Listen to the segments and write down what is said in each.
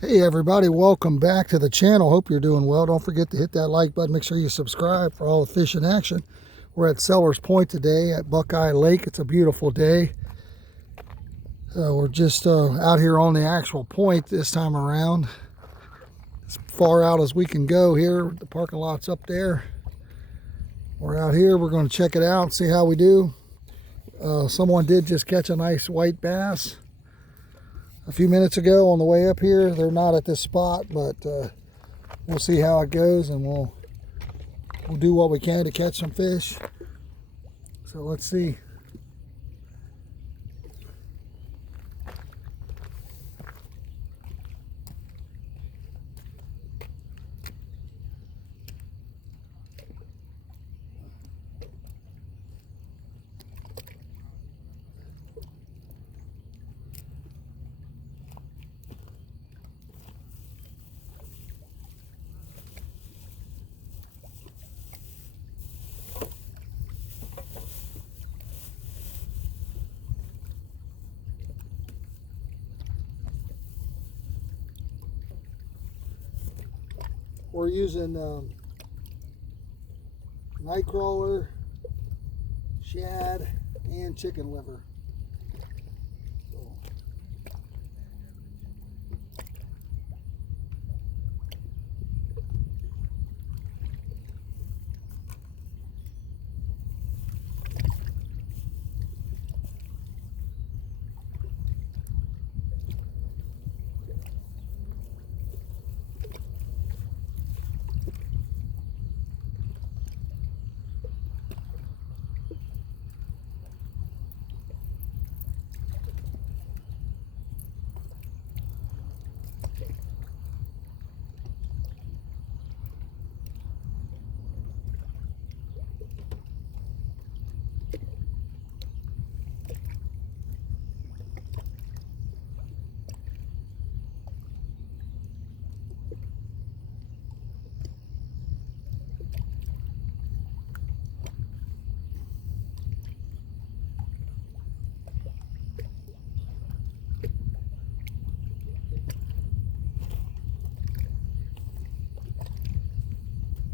Hey everybody, welcome back to the channel. Hope you're doing well. Don't forget to hit that like button. Make sure you subscribe for all the fishing action. We're at Sellers Point today at Buckeye Lake. It's a beautiful day. We're just out here on the actual point this time around. As far out as we can go here. The parking lot's up there. We're out here. We're going to check it out and see how we do. Someone did just catch a nice white bass a few minutes ago on the way up here. They're not at this spot, but we'll see how it goes, and we'll do what we can to catch some fish. So let's see. We're using night crawler, shad, and chicken liver.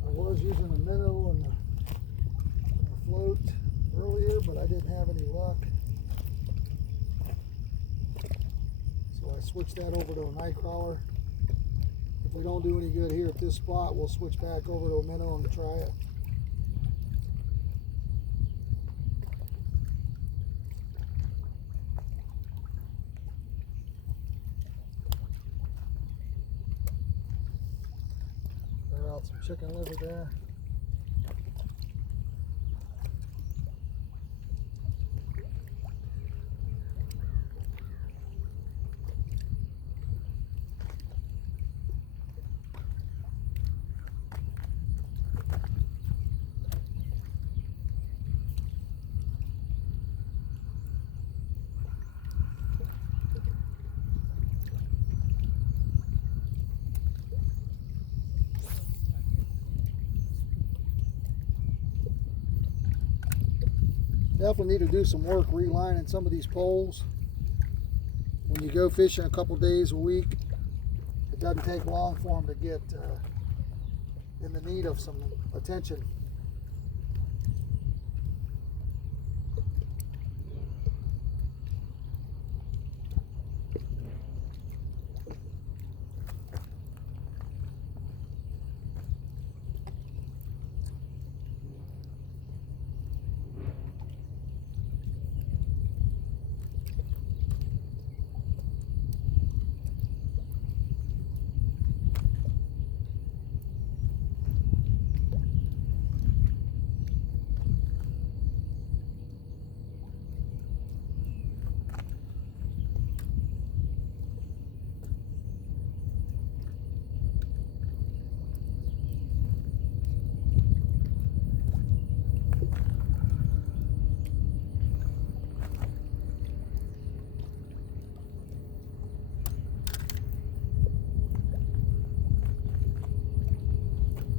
I was using a minnow and a float earlier, but I didn't have any luck. So I switched that over to a night crawler. If we don't do any good here at this spot, we'll switch back over to a minnow and try it. Throw out some chicken liver there. Definitely need to do some work relining some of these poles. When you go fishing a couple days a week, it doesn't take long for them to get in the need of some attention.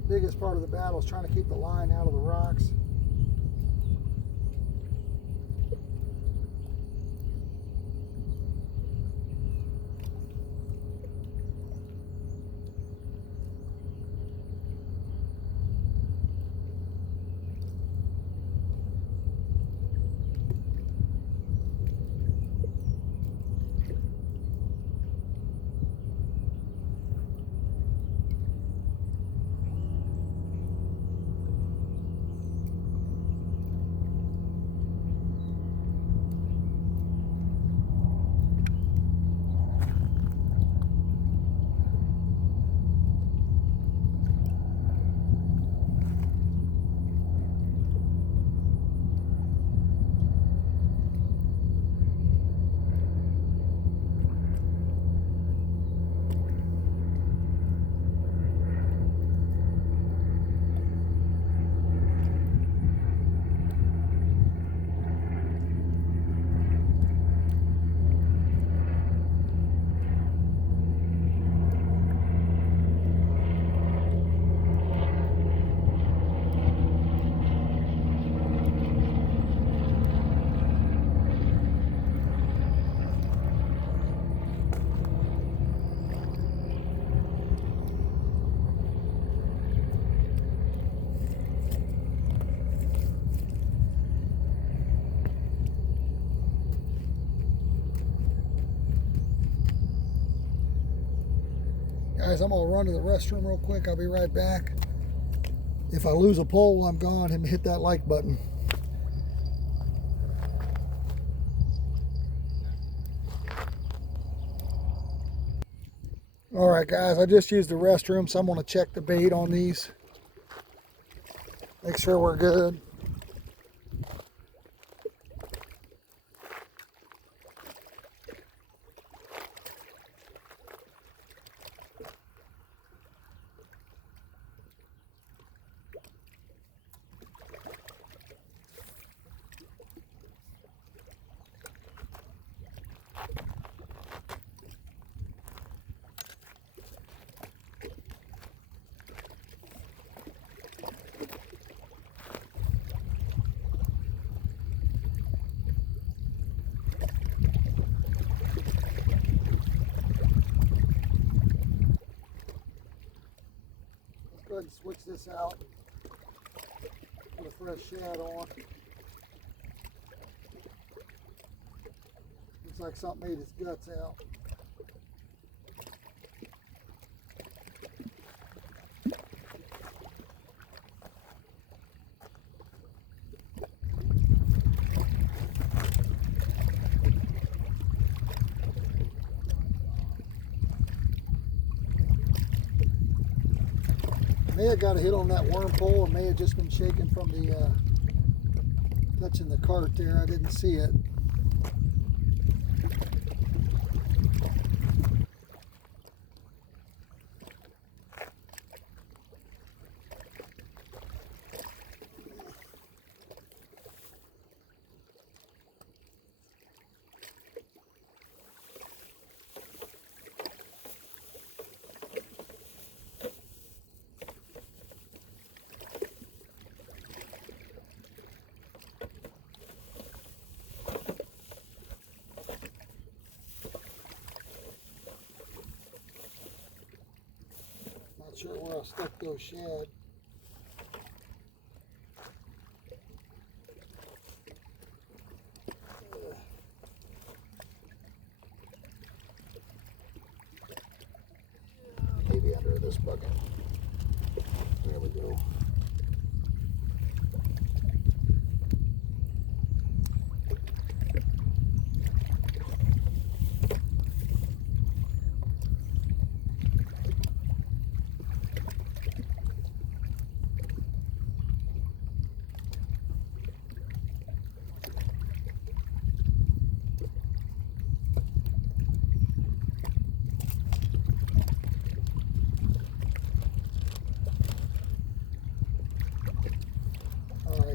Biggest part of the battle is trying to keep the line out of the rocks. Guys, I'm gonna run to the restroom real quick. I'll be right back. If I lose a pole while I'm gone, hit that like button. All right, guys, I just used the restroom, so I'm gonna check the bait on these. Make sure we're good. Go ahead and switch this out. Put a fresh shad on. Looks like something ate its guts out. May have got a hit on that worm pole, and may have just been shaken from the touching the cart there. I didn't see it. Not sure where I stuck those shad. Maybe under this bucket. There we go.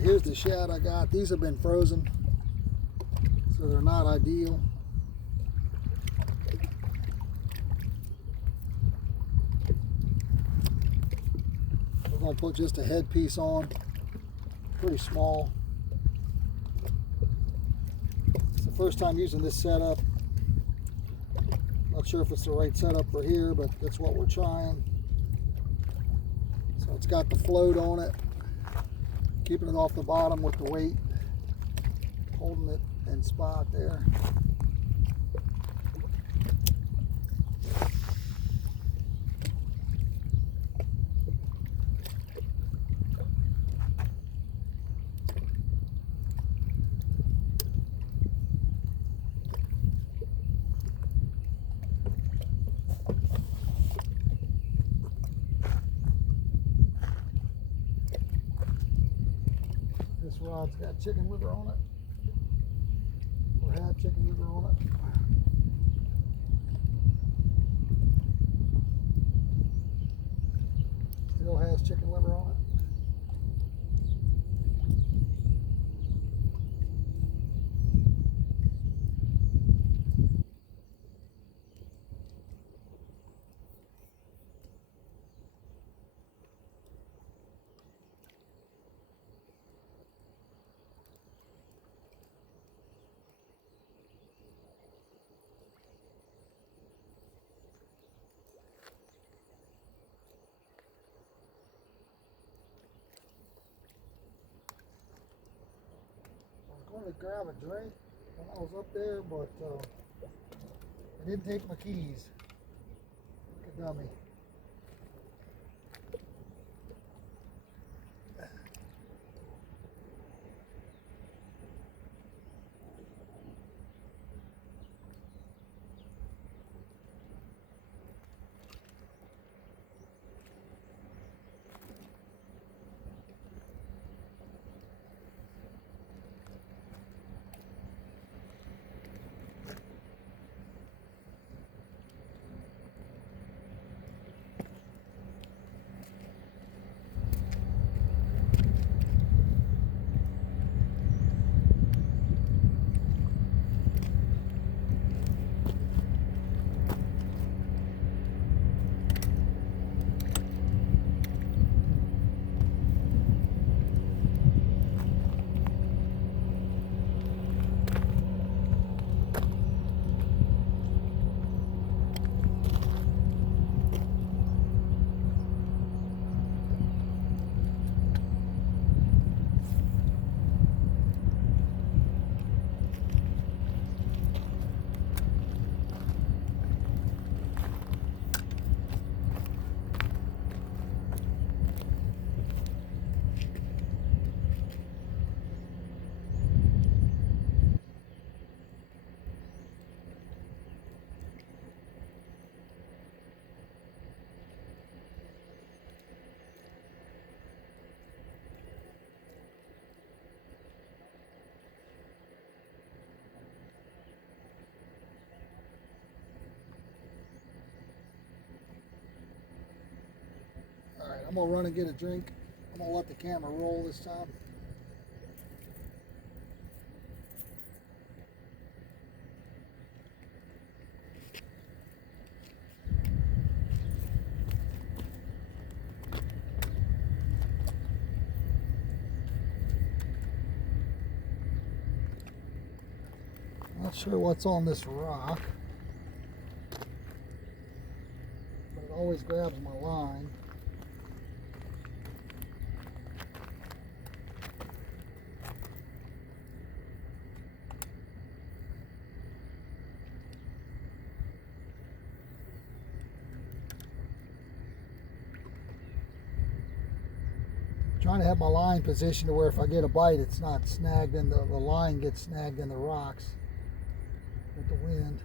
Here's the shad I got. These have been frozen, so they're not ideal. We're going to put just a headpiece on, pretty small. It's the first time using this setup. Not sure if it's the right setup for here, but that's what we're trying. So it's got the float on it, keeping it off the bottom with the weight, holding it in spot there. This rod's got chicken liver on it, or had chicken liver on it. Still has chicken liver on it. I was going to grab a drink when I was up there, but I didn't take my keys. Like a dummy. I'm gonna run and get a drink. I'm gonna let the camera roll this time. Not sure what's on this rock, but it always grabs my line. Trying to have my line positioned to where if I get a bite, it's not snagged in the line gets snagged in the rocks with the wind.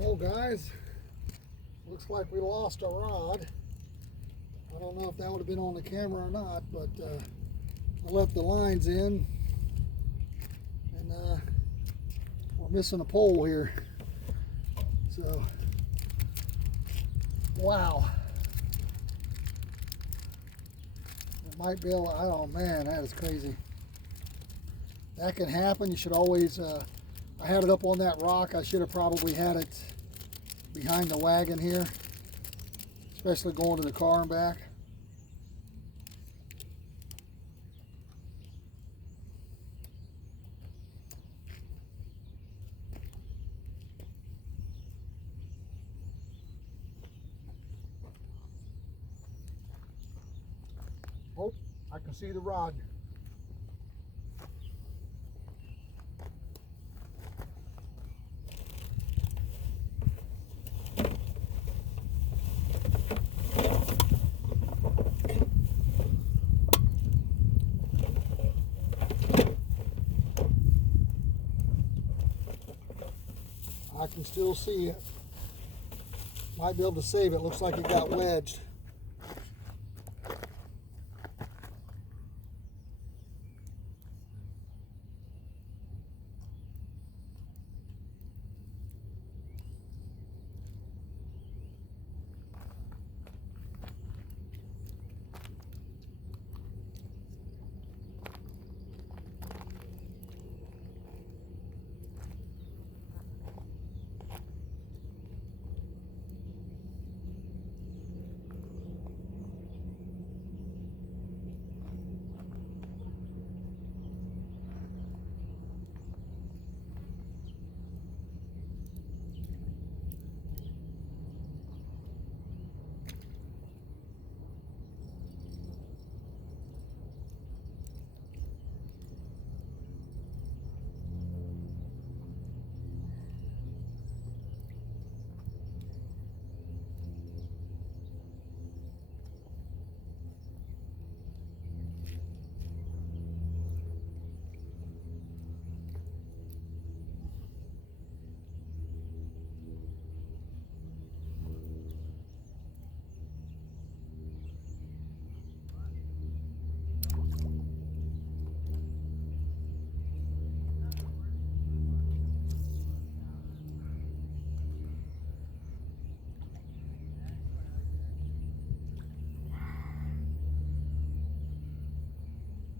Well, guys, looks like we lost a rod. I don't know if that would have been on the camera or not, but I left the lines in, and we're missing a pole here. So, wow. It might be able to, oh man, that is crazy. That can happen. You should always, I had it up on that rock. I should have probably had it behind the wagon here, especially going to the car and back. Oh, I can see the rod. I can still see it. Might be able to save it. Looks like it got wedged.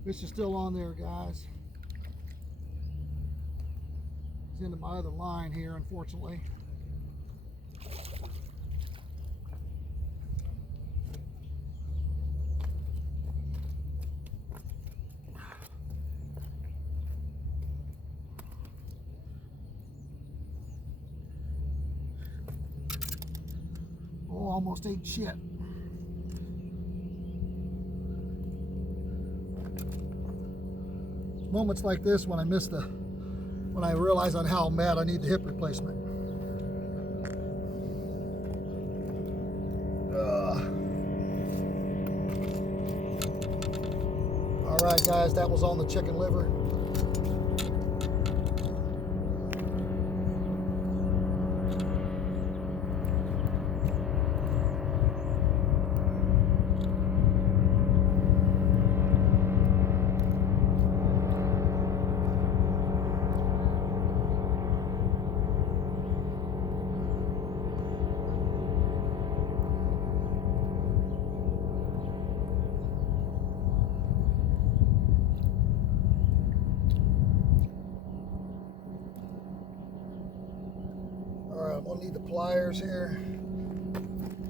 This is still on there, guys. It's into my other line here, unfortunately. Oh, almost ate shit. Moments like this when I realize on how bad I need the hip replacement. All right, guys, that was on the chicken liver. We'll need the pliers here.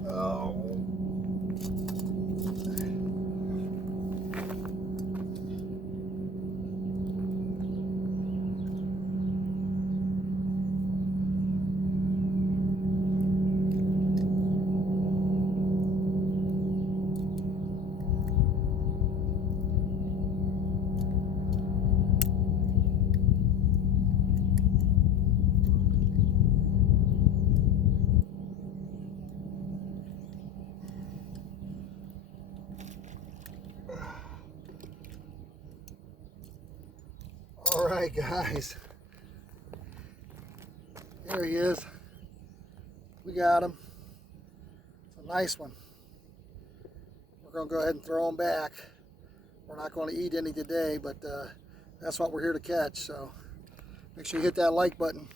Oh. All right, guys. There he is. We got him. It's a nice one. We're going to go ahead and throw them back. We're not going to eat any today, but that's what we're here to catch. So make sure you hit that like button.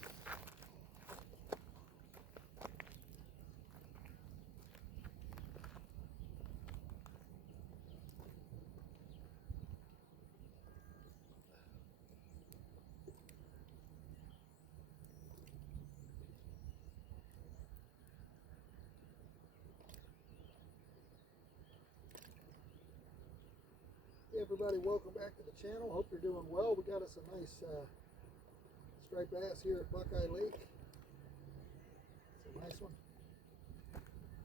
Hey everybody, welcome back to the channel. Hope you're doing well. We got us a nice striped bass here at Buckeye Lake. It's a nice one.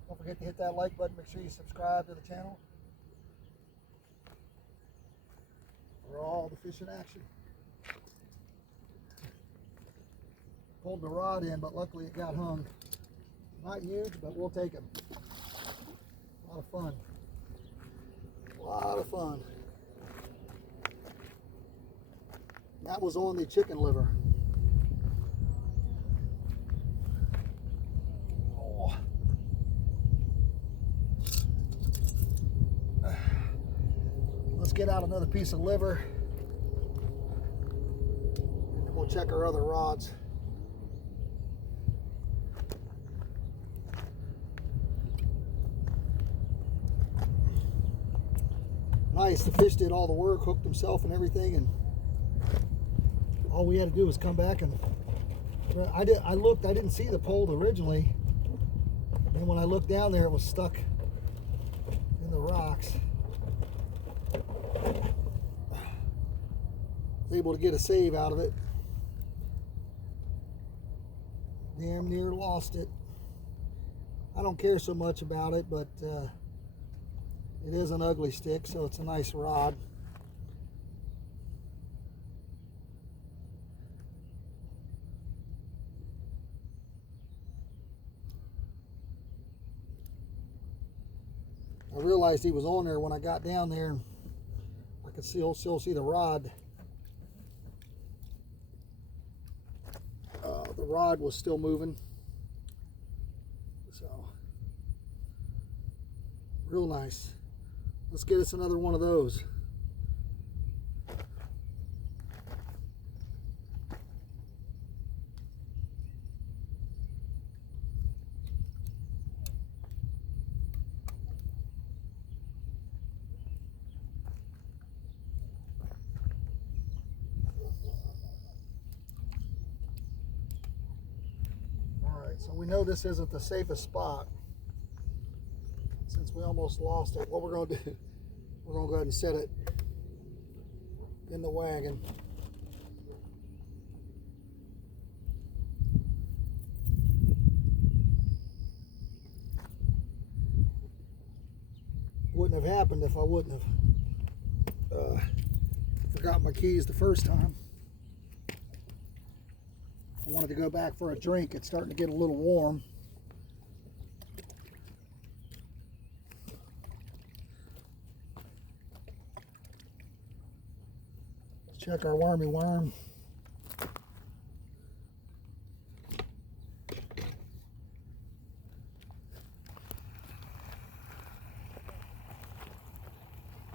Don't forget to hit that like button. Make sure you subscribe to the channel for all the fishing action. Pulled the rod in, but luckily it got hung. Not huge, but we'll take them. A lot of fun. A lot of fun. That was on the chicken liver. Oh. Let's get out another piece of liver, and then we'll check our other rods. Nice, the fish did all the work, hooked himself and everything, and all we had to do was come back and I looked, I didn't see the pole originally, and when I looked down there it was stuck in the rocks. Was able to get a save out of it. Damn near lost it. I don't care so much about it, but it is an ugly stick, so it's a nice rod. I realized he was on there when I got down there, and I could still see the rod. The rod was still moving, so real nice. Let's get us another one of those. So we know this isn't the safest spot since we almost lost it. What we're going to do, we're going to go ahead and set it in the wagon. Wouldn't have happened if I wouldn't have forgot my keys the first time. I wanted to go back for a drink. It's starting to get a little warm. Let's check our wormy worm.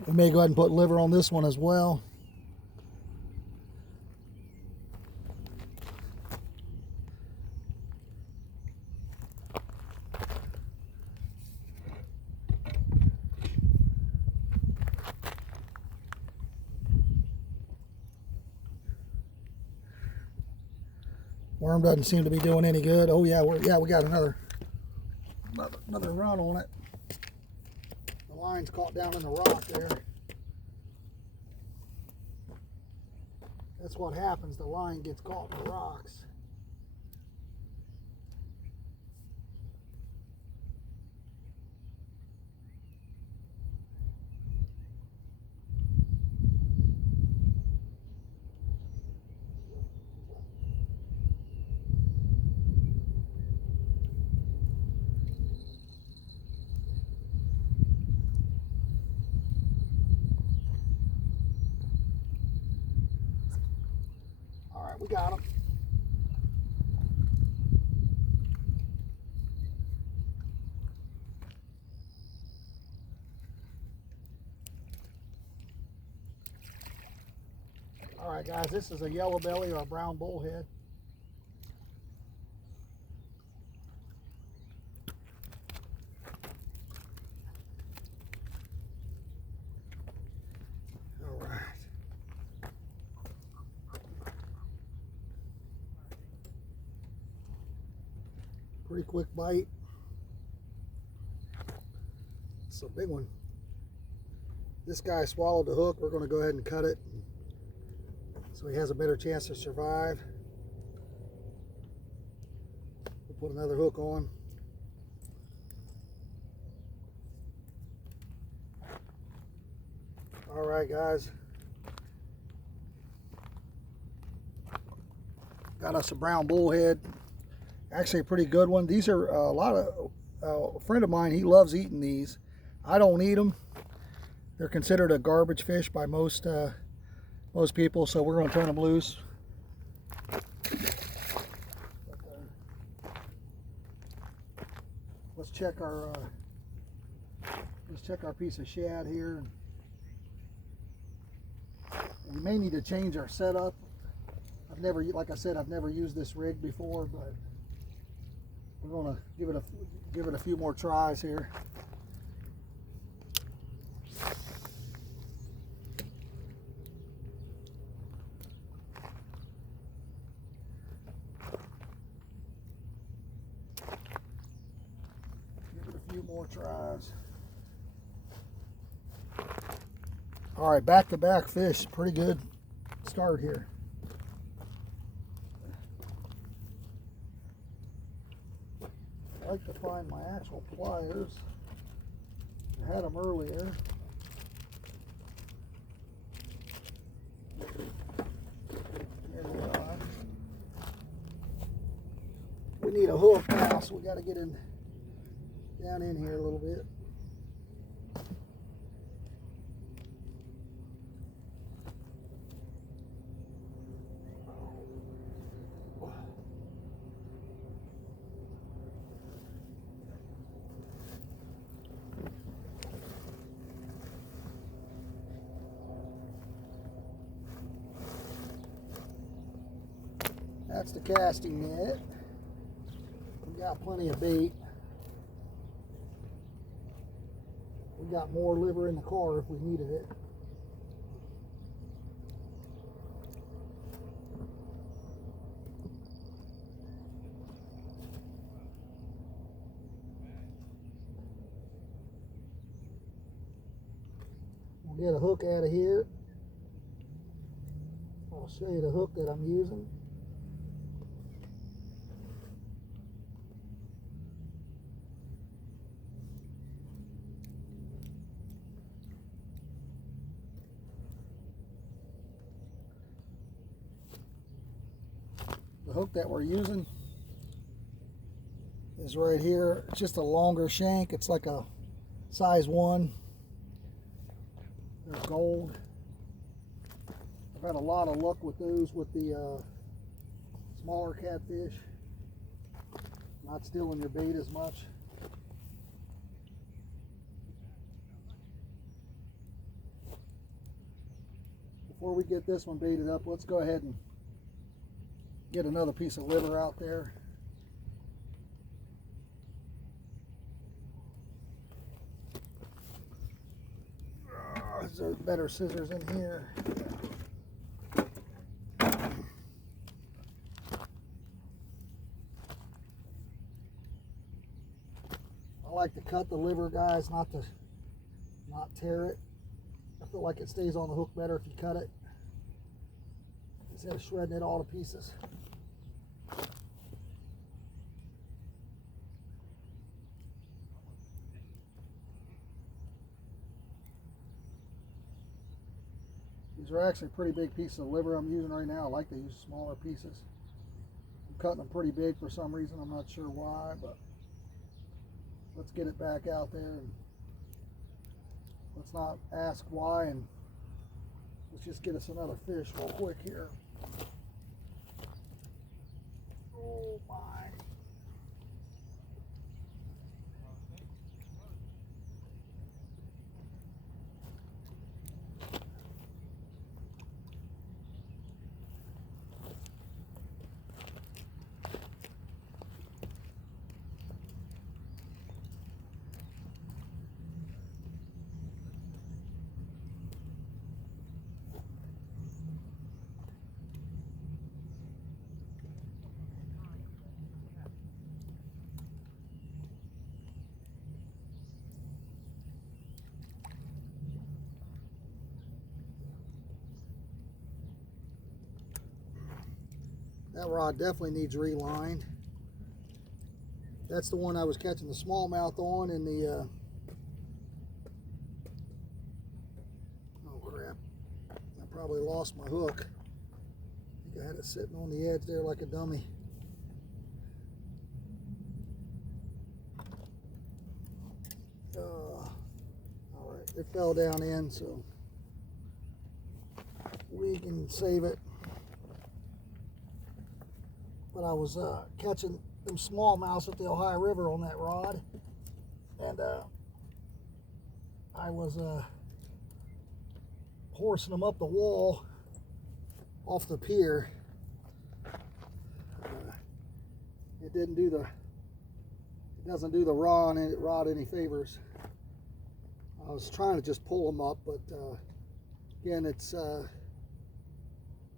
We may go ahead and put liver on this one as well. Worm doesn't seem to be doing any good. Oh yeah, we got another run on it. The line's caught down in the rock there. That's what happens. The line gets caught in the rocks. We got him. All right, guys, this is a yellow belly or a brown bullhead. All right. Pretty quick bite. It's a big one. This guy swallowed the hook. We're going to go ahead and cut it so he has a better chance to survive. We'll put another hook on. All right, guys. Got us a brown bullhead. Actually a pretty good one. These are a lot of, a friend of mine, he loves eating these. I don't eat them. They're considered a garbage fish by most people, so we're going to turn them loose. Let's check our piece of shad here. We may need to change our setup. Like I said, I've never used this rig before, but we're going to give it a few more tries here. More tries. All right, back-to-back fish. Pretty good start here. I like to find my actual pliers. I had them earlier. Here we are. We need a hook now, so we got to get in down in here a little bit. That's the casting net. We got plenty of bait. We got more liver in the car if we needed it. We'll get a hook out of here. I'll show you the hook that I'm using. The hook that we're using is right here. It's just a longer shank. It's like a size 1. They're gold. I've had a lot of luck with those with the smaller catfish. Not stealing your bait as much. Before we get this one baited up, let's go ahead and get another piece of liver out there. Is there better scissors in here? I like to cut the liver, guys, not tear it. I feel like it stays on the hook better if you cut it instead of shredding it all to pieces. These are actually pretty big pieces of liver I'm using right now. I like to use smaller pieces. I'm cutting them pretty big for some reason. I'm not sure why, but let's get it back out there and let's not ask why, and let's just get us another fish real quick here. Oh my. That rod definitely needs relined. That's the one I was catching the smallmouth on in the oh crap, I probably lost my hook. I think I had it sitting on the edge there like a dummy. Alright, it fell down in, so we can save it. But I was catching them smallmouths at the Ohio River on that rod, and I was horsing them up the wall off the pier. It doesn't do the rod any favors. I was trying to just pull them up, but again, it's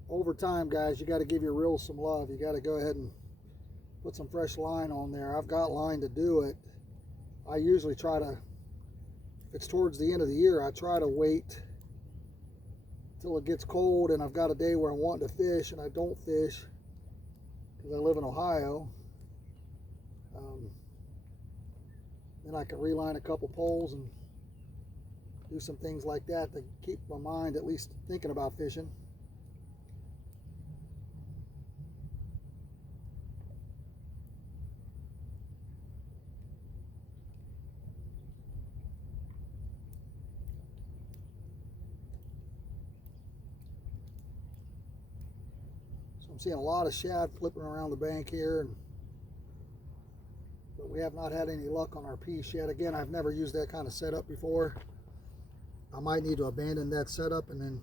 over time, guys. You got to give your reels some love. You got to go ahead and put some fresh line on there. I've got line to do it. I usually try to, if it's towards the end of the year, I try to wait till it gets cold and I've got a day where I'm wanting to fish and I don't fish because I live in Ohio. Then I can reline a couple poles and do some things like that to keep my mind at least thinking about fishing. So I'm seeing a lot of shad flipping around the bank here, but we have not had any luck on our piece yet. Again, I've never used that kind of setup before. I might need to abandon that setup and then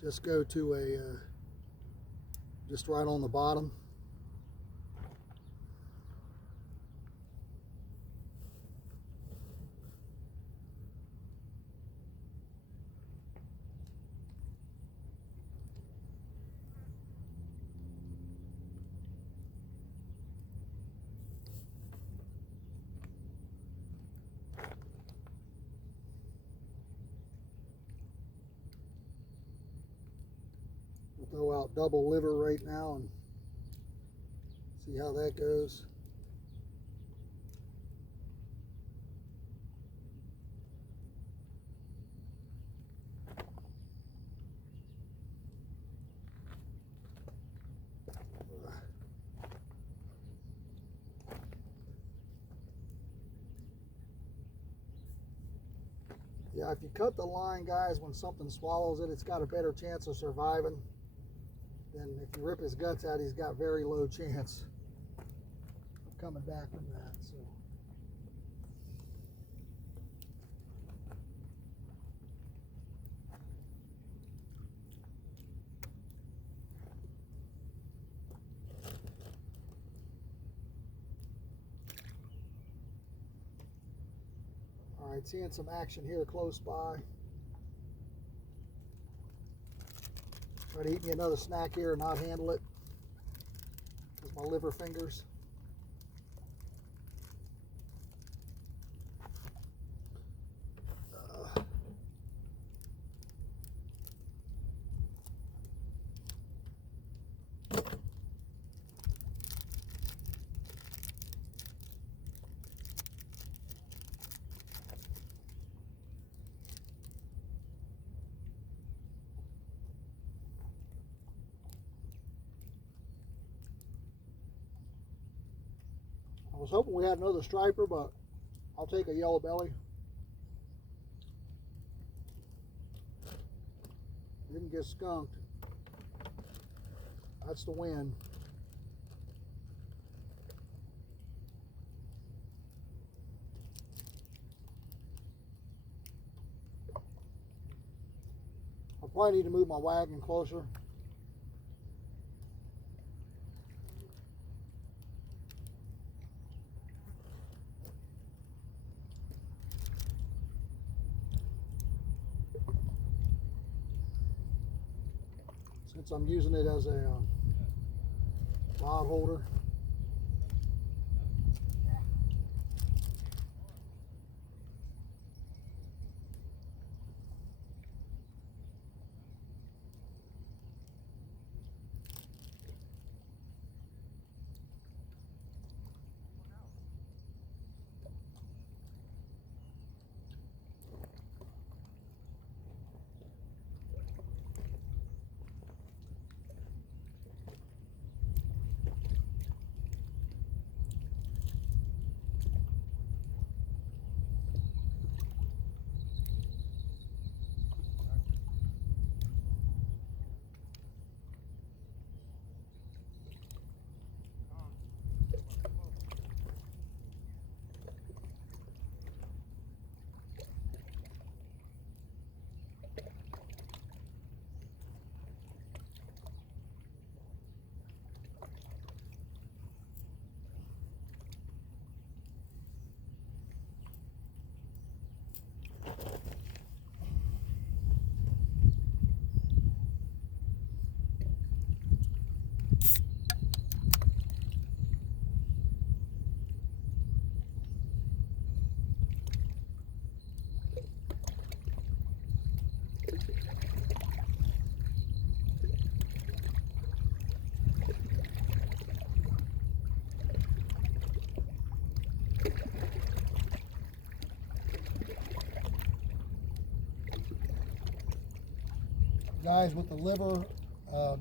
just go to a just right on the bottom. We'll throw out double liver right now and see how that goes. Yeah, if you cut the line, guys, when something swallows it, it's got a better chance of surviving than if you rip his guts out. He's got very low chance of coming back from that. So all right, seeing some action here close by. Try to eat me another snack here and not handle it with my liver fingers. I was hoping we had another striper, but I'll take a yellow belly. Didn't get skunked. That's the wind. I'll probably need to move my wagon closer. Since I'm using it as a rod holder. Guys, with the liver,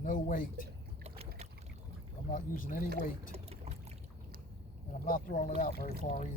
no weight. I'm not using any weight. And I'm not throwing it out very far either.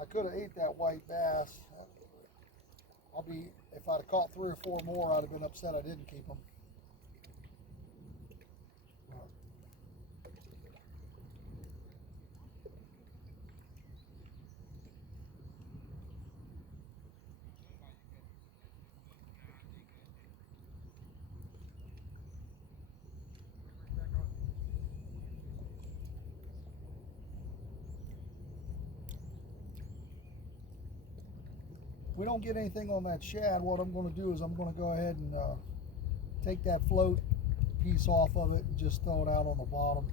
I could have ate that white bass. If I'd have caught 3 or 4 more, I'd have been upset I didn't keep them. If we don't get anything on that shad, what I'm going to do is I'm going to go ahead and take that float piece off of it and just throw it out on the bottom.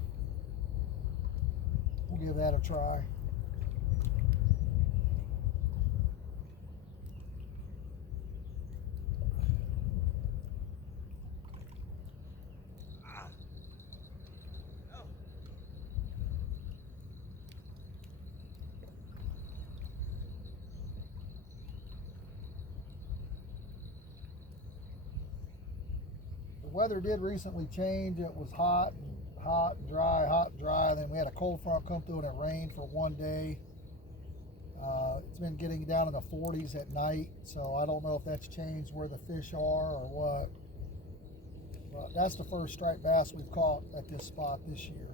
We'll give that a try. The weather did recently change. It was hot and dry. Then we had a cold front come through and it rained for one day. It's been getting down in the 40s at night, so I don't know if that's changed where the fish are or what. But that's the first striped bass we've caught at this spot this year.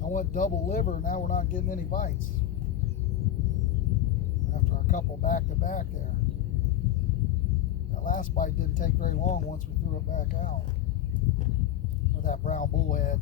So I went double liver, now we're not getting any bites. After a couple back to back there. That last bite didn't take very long once we threw it back out with that brown bullhead.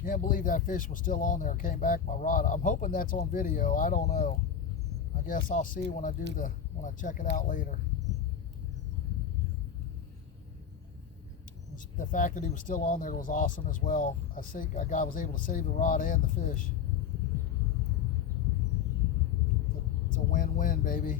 Can't believe that fish was still on there. Came back my rod. I'm hoping that's on video. I don't know. I guess I'll see when I check it out later. The fact that he was still on there was awesome as well. I think I was able to save the rod and the fish. It's a win-win, baby.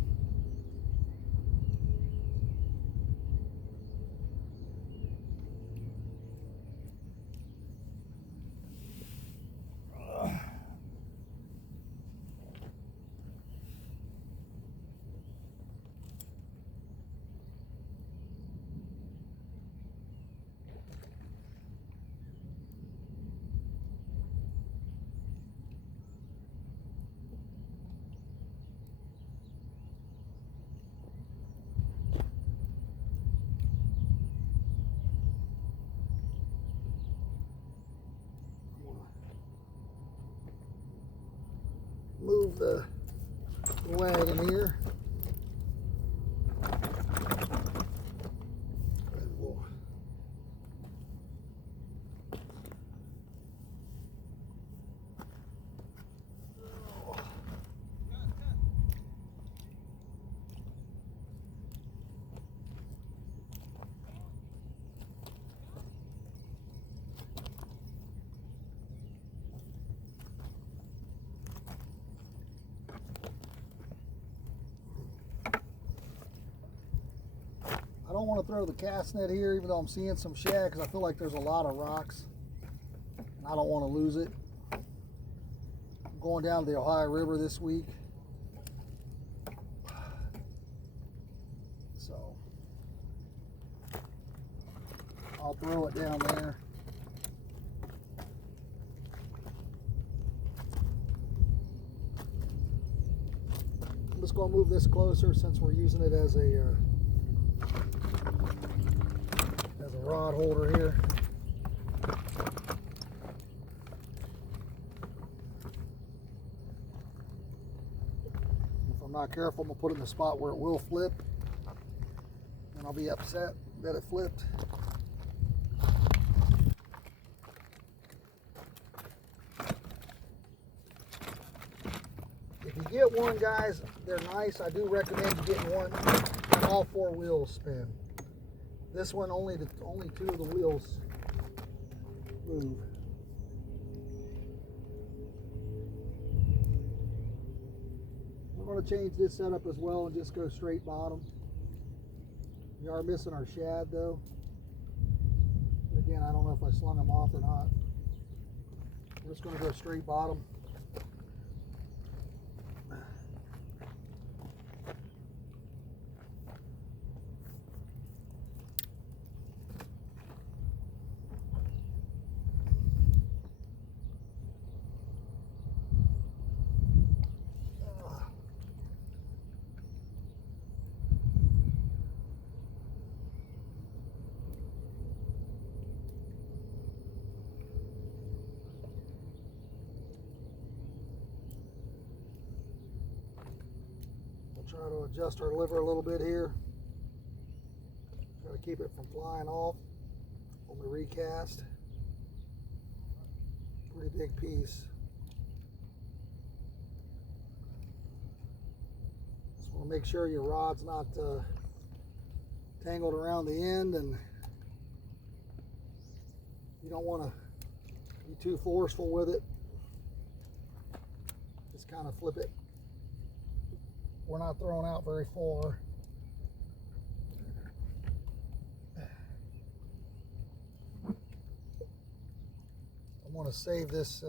the wagon here. And we'll I don't want to throw the cast net here, even though I'm seeing some shad, because I feel like there's a lot of rocks and I don't want to lose it. I'm going down to the Ohio River this week, so I'll throw it down there. I'm just going to move this closer since we're using it as a rod holder here. If I'm not careful, I'm going to put it in a spot where it will flip, and I'll be upset that it flipped. If you get one, guys, they're nice. I do recommend you getting one and all four wheels spin. This one, only two of the wheels move. We're going to change this setup as well and just go straight bottom. We are missing our shad though. But again, I don't know if I slung them off or not. We're just going to go straight bottom. Try to adjust our lever a little bit here. Try to keep it from flying off on the recast. Pretty big piece. Just want to make sure your rod's not tangled around the end, and you don't want to be too forceful with it. Just kind of flip it. We're not throwing out very far. I want to save this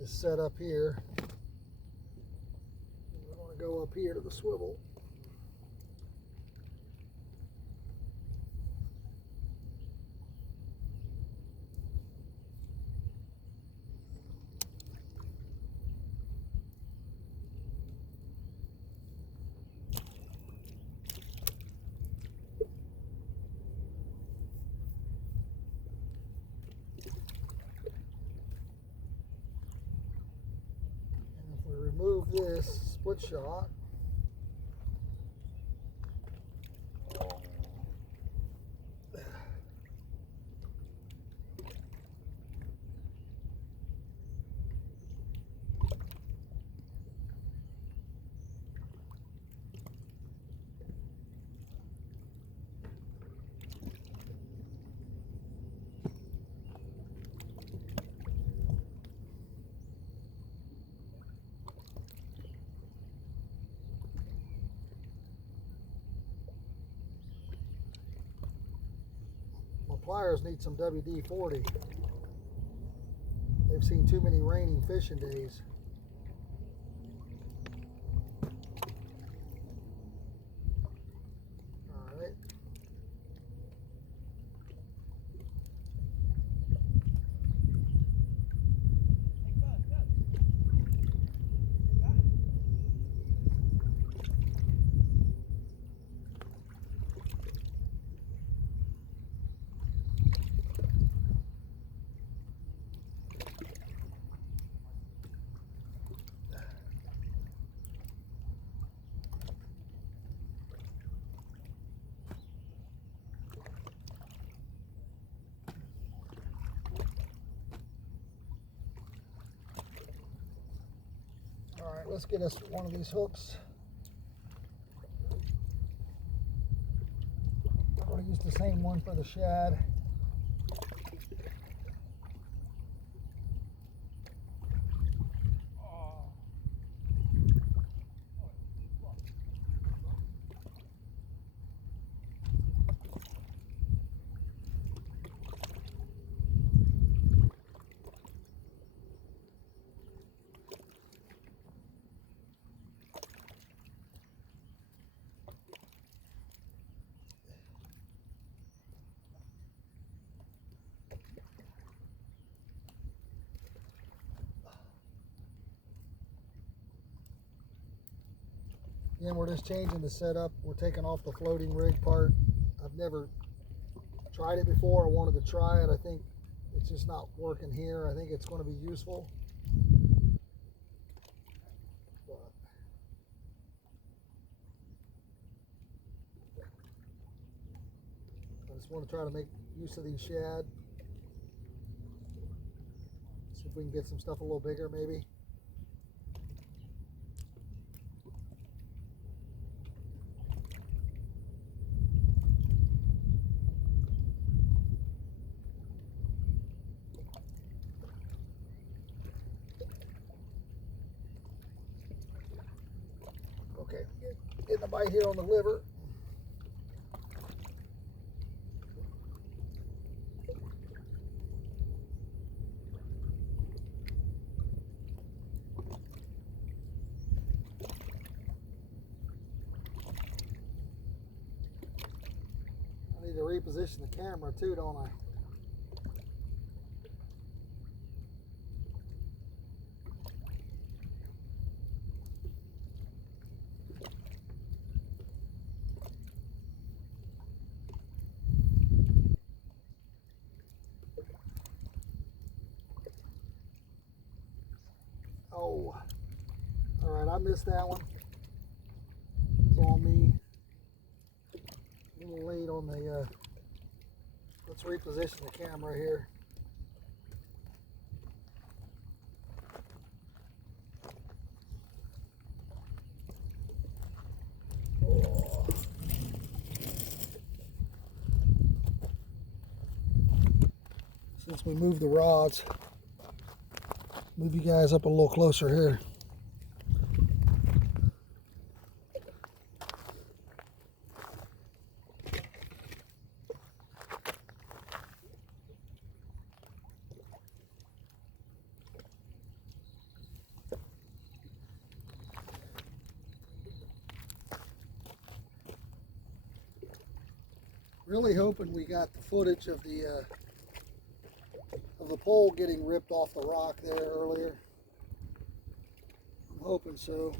this setup here. We're going to go up here to the swivel. Remove this split shot. Pliers need some WD-40. They've seen too many raining fishing days. All right. right, let's get us one of these hooks. I'm going to use the same one for the shad. Again, we're just changing the setup. We're taking off the floating rig part. I've never tried it before. I wanted to try it. I think it's just not working here. I think it's going to be useful. But I just want to try to make use of these shad. See if we can get some stuff a little bigger maybe. Okay, getting a bite here on the liver. I need to reposition the camera too, don't I? Oh, all right, I missed that one. It's on me. A little late on the, let's reposition the camera here. Oh. Since we moved the rods, move you guys up a little closer here. Really hoping we got the footage of the pole getting ripped off the rock there earlier. I'm hoping so.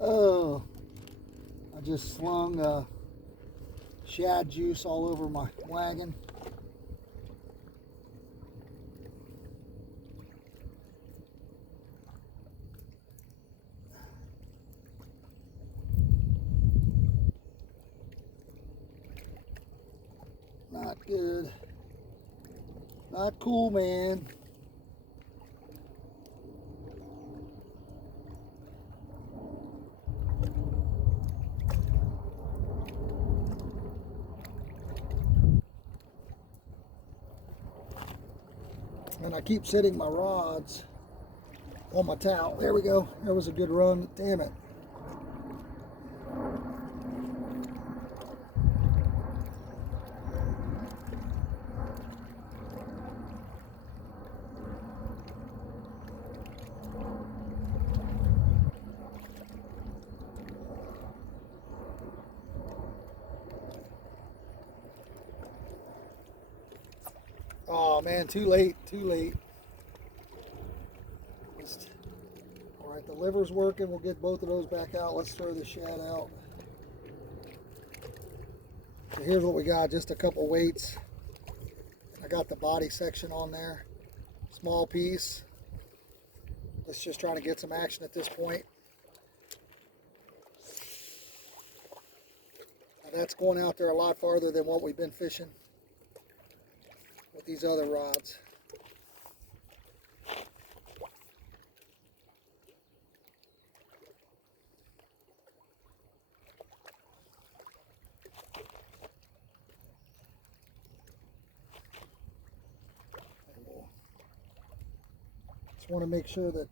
Oh, I just slung shad juice all over my wagon. Not good. Not cool, man. And I keep setting my rods on my towel. There we go. That was a good run. Damn it. Oh man, too late, too late. All right, the liver's working. We'll get both of those back out. Let's throw the shad out. So here's what we got, just a couple weights. I got the body section on there. Small piece. Let's just try to get some action at this point. Now that's going out there a lot farther than what we've been fishing with these other rods. Just want to make sure that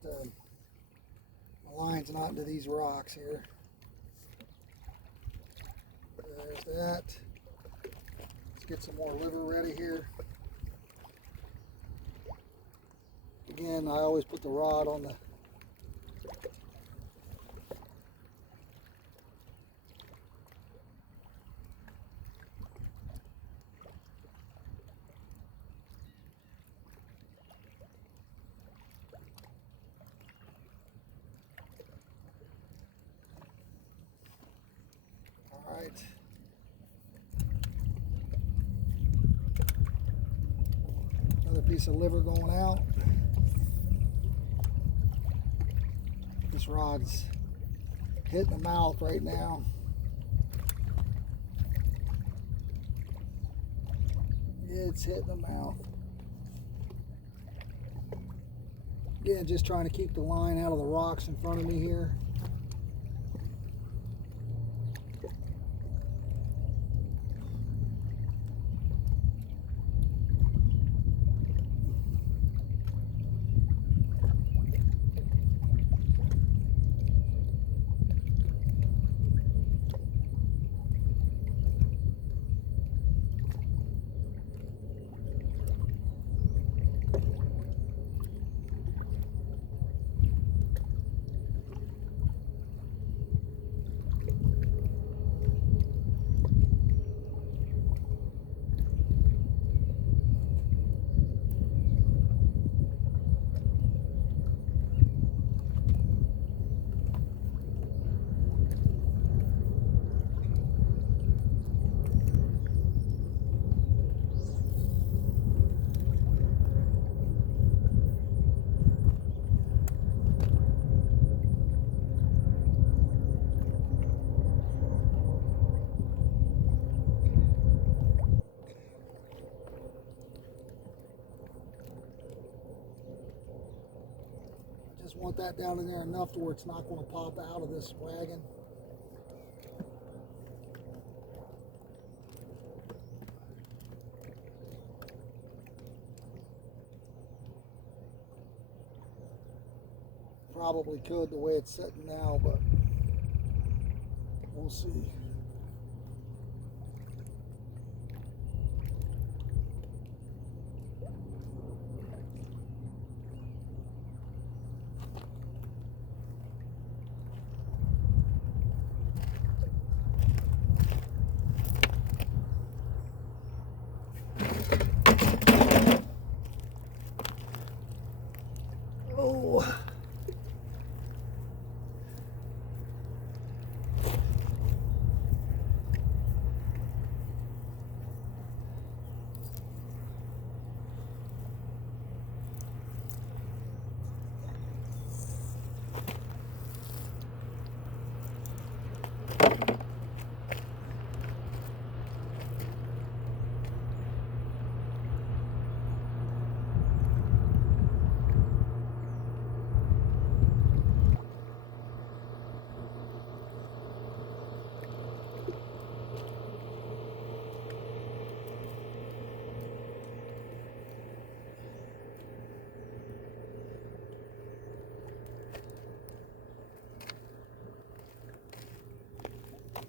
my line's not into these rocks here. There's that. Let's get some more liver ready here. Again, I always put the rod on the Alright. Another piece of liver going out. This rod's hitting the mouth right now. It's hitting the mouth. Again, just trying to keep the line out of the rocks in front of me here. Just want that down in there enough to where it's not going to pop out of this wagon. Probably could the way it's sitting now, but we'll see. Oh.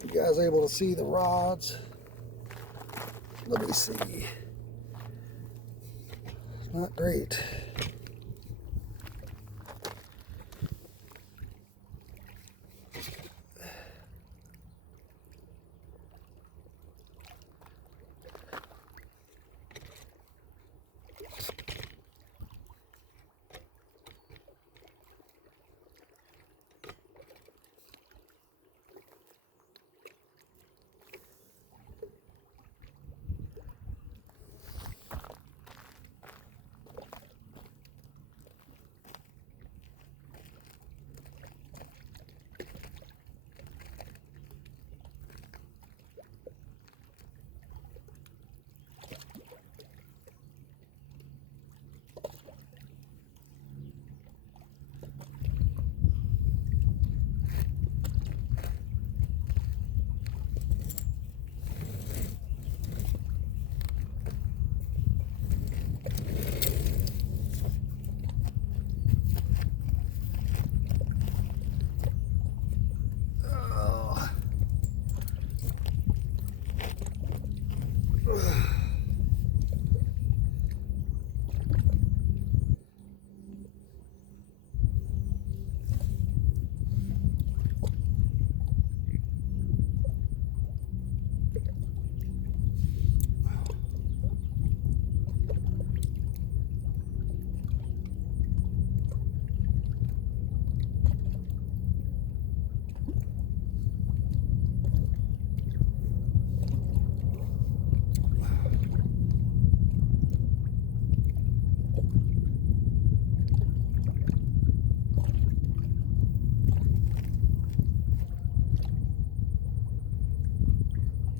You guys able to see the rods? Let me see. Not great.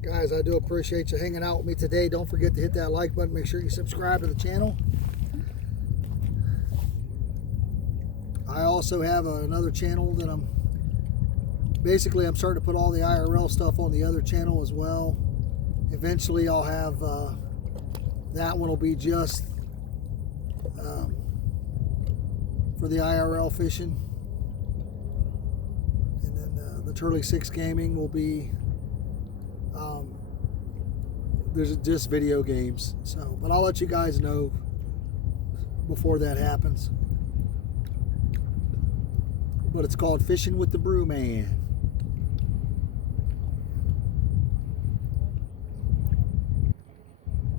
Guys, I do appreciate you hanging out with me today. Don't forget to hit that like button. Make sure you subscribe to the channel. I also have another channel that I'm starting to put all the IRL stuff on the other channel as well. Eventually I'll have that one will be just for the IRL fishing, and then the Turley 6 Gaming will be there's just video games. So, but I'll let you guys know before that happens. But it's called Fishing with the Brew Man.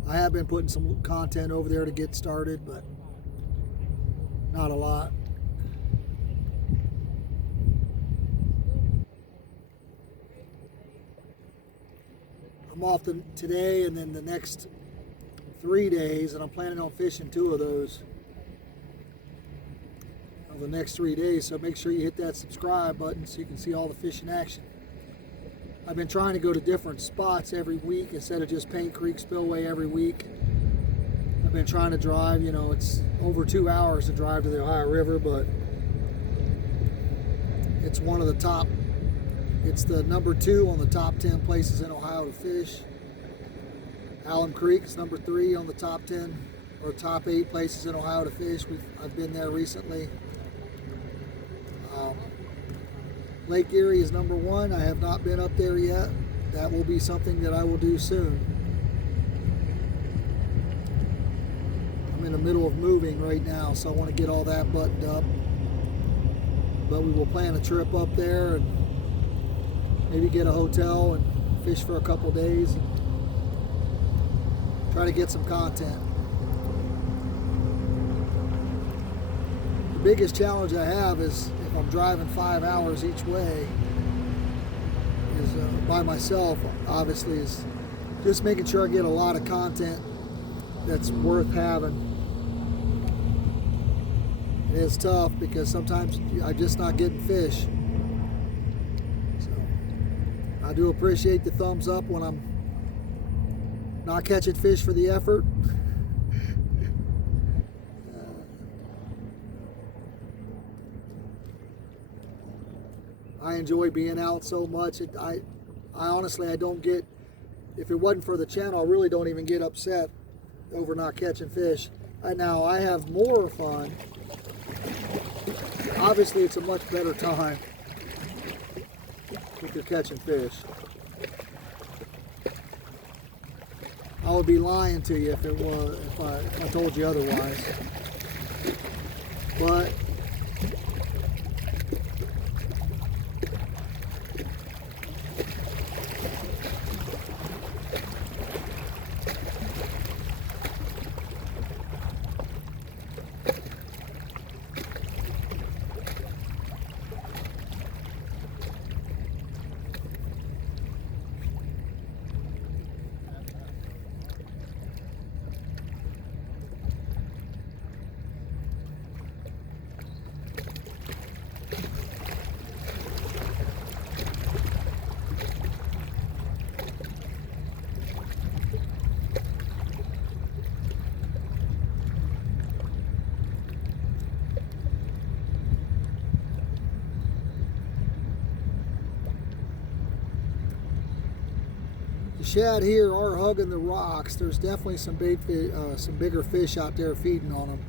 I have been putting some content over there to get started, but not a lot. I'm off today and then the next 3 days, and I'm planning on fishing 2 of those of the next 3 days. So make sure you hit that subscribe button so you can see all the fishing action. I've been trying to go to different spots every week instead of just Paint Creek Spillway every week. I've been trying to drive, you know, it's over 2 hours to drive to the Ohio River, but it's one of the top, it's the number 2 on the top 10 places in Ohio to fish. Alum Creek is number 3 on the top 10 or top 8 places in Ohio to fish. I've been there recently. Lake Erie is number 1. I have not been up there yet. That will be something that I will do soon. I'm in the middle of moving right now, so I want to get all that buttoned up. But we will plan a trip up there and maybe get a hotel and fish for a couple days and try to get some content. The biggest challenge I have is if I'm driving 5 hours each way is by myself, obviously, is just making sure I get a lot of content that's worth having. It is tough because sometimes I'm just not getting fish. So I do appreciate the thumbs up when I'm not catching fish for the effort. I enjoy being out so much. I honestly, I don't get, if it wasn't for the channel, I really don't even get upset over not catching fish. Now I have more fun. Obviously, it's a much better time if you're catching fish. I would be lying to you if it was, if I told you otherwise. But the shad here are hugging the rocks. There's definitely some bigger fish out there feeding on them.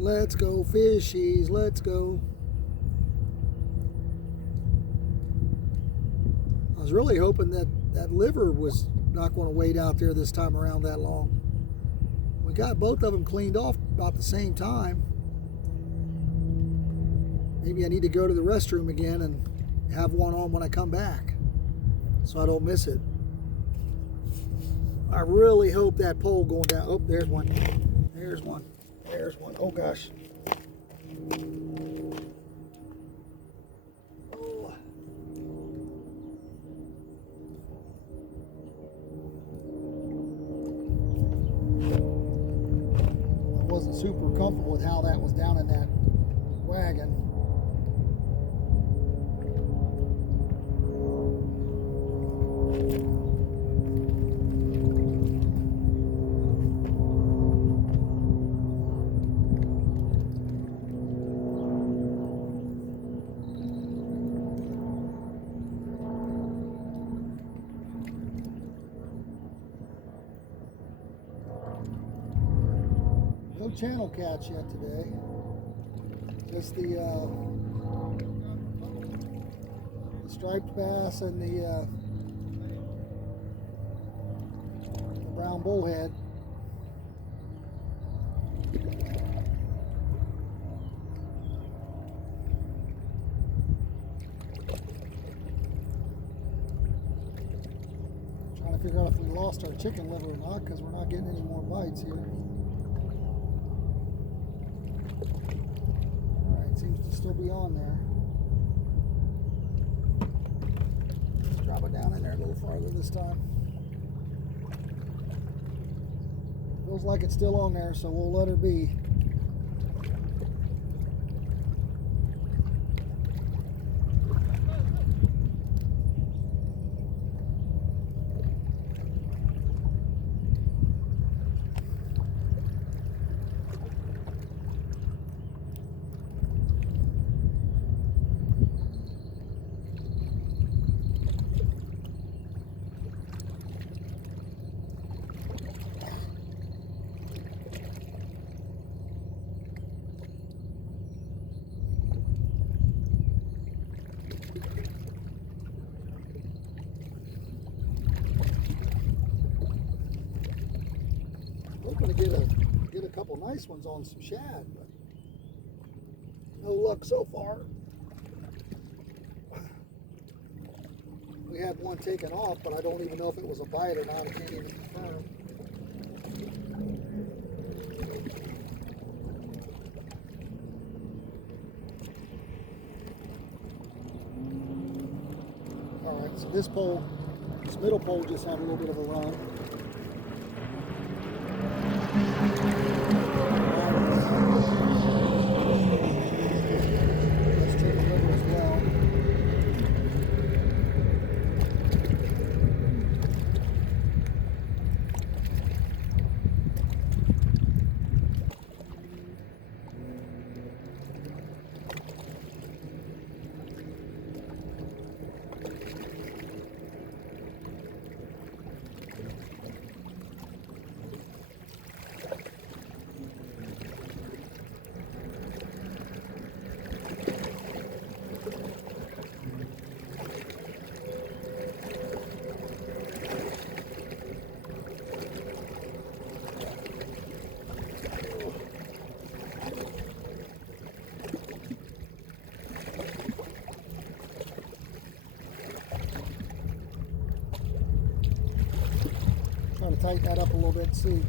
Let's go, fishies. Let's go. I was really hoping that that liver was not going to wait out there this time around that long. We got both of them cleaned off about the same time. Maybe I need to go to the restroom again and have one on when I come back so I don't miss it. I really hope that pole going down. Oh, there's one. There's one. There's one. Oh, gosh. Oh. I wasn't super comfortable with how that was down in that wagon. No channel catch yet today. Just the striped bass and the brown bullhead. Trying to figure out if we lost our chicken liver or not, because we're not getting any more bites here. Seems to still be on there. Let's drop it down in there a little farther this time. Feels like it's still on there, so we'll let her be. Hoping to get a couple nice ones on some shad, but no luck so far. We had one taken off, but I don't even know if it was a bite or not. I can't even confirm. All right, so this middle pole just had a little bit of a run. Let's check the liver as well. Trying to tighten that up a little bit and see.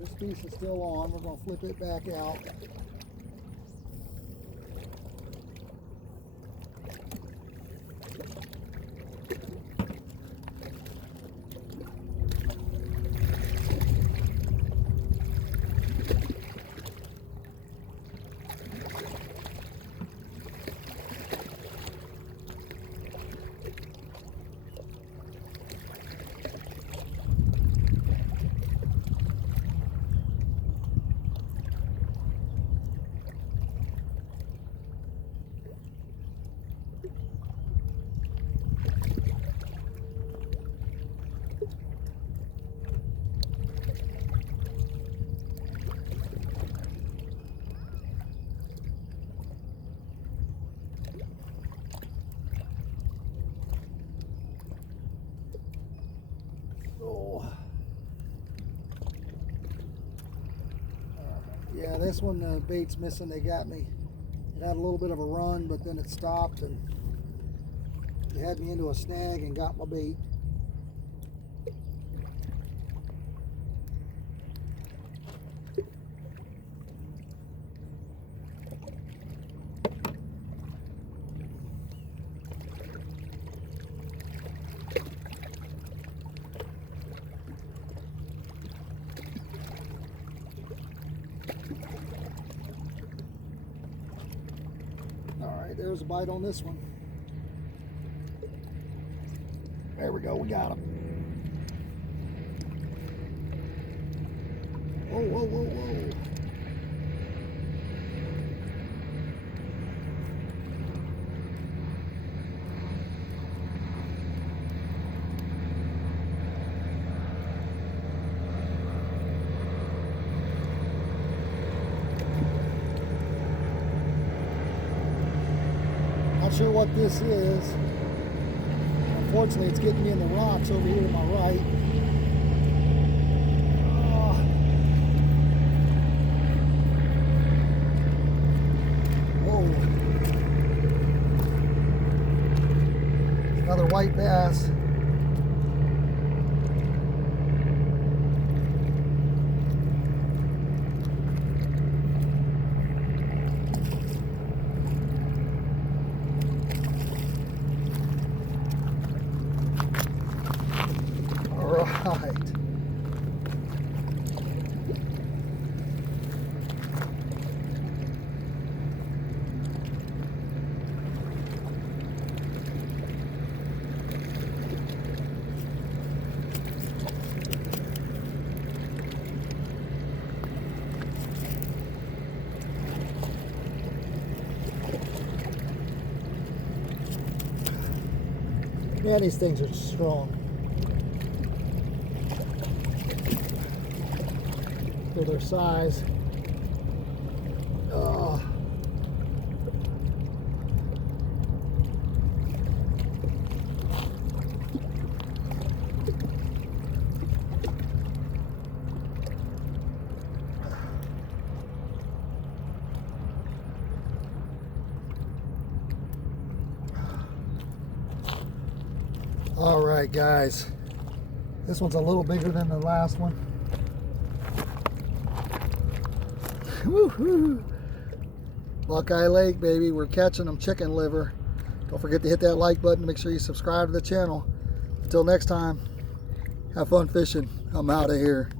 This piece is still on. We're going to flip it back out. Yeah, this one, the bait's missing. They got me. It had a little bit of a run, but then it stopped and they had me into a snag and got my bait. All right, there's a bite on this one. There we go, we got him. Whoa, whoa, whoa, whoa. Not sure what this is. Unfortunately, it's getting me in the rocks over here to my right. Whoa. Another white bass. Right. Man, these things are strong. For their size. All right, guys. This one's a little bigger than the last one. Woo-hoo. Buckeye Lake, baby. We're catching them chicken liver. Don't forget to hit that like button. Make sure you subscribe to the channel. Until next time, have fun fishing. I'm out of here.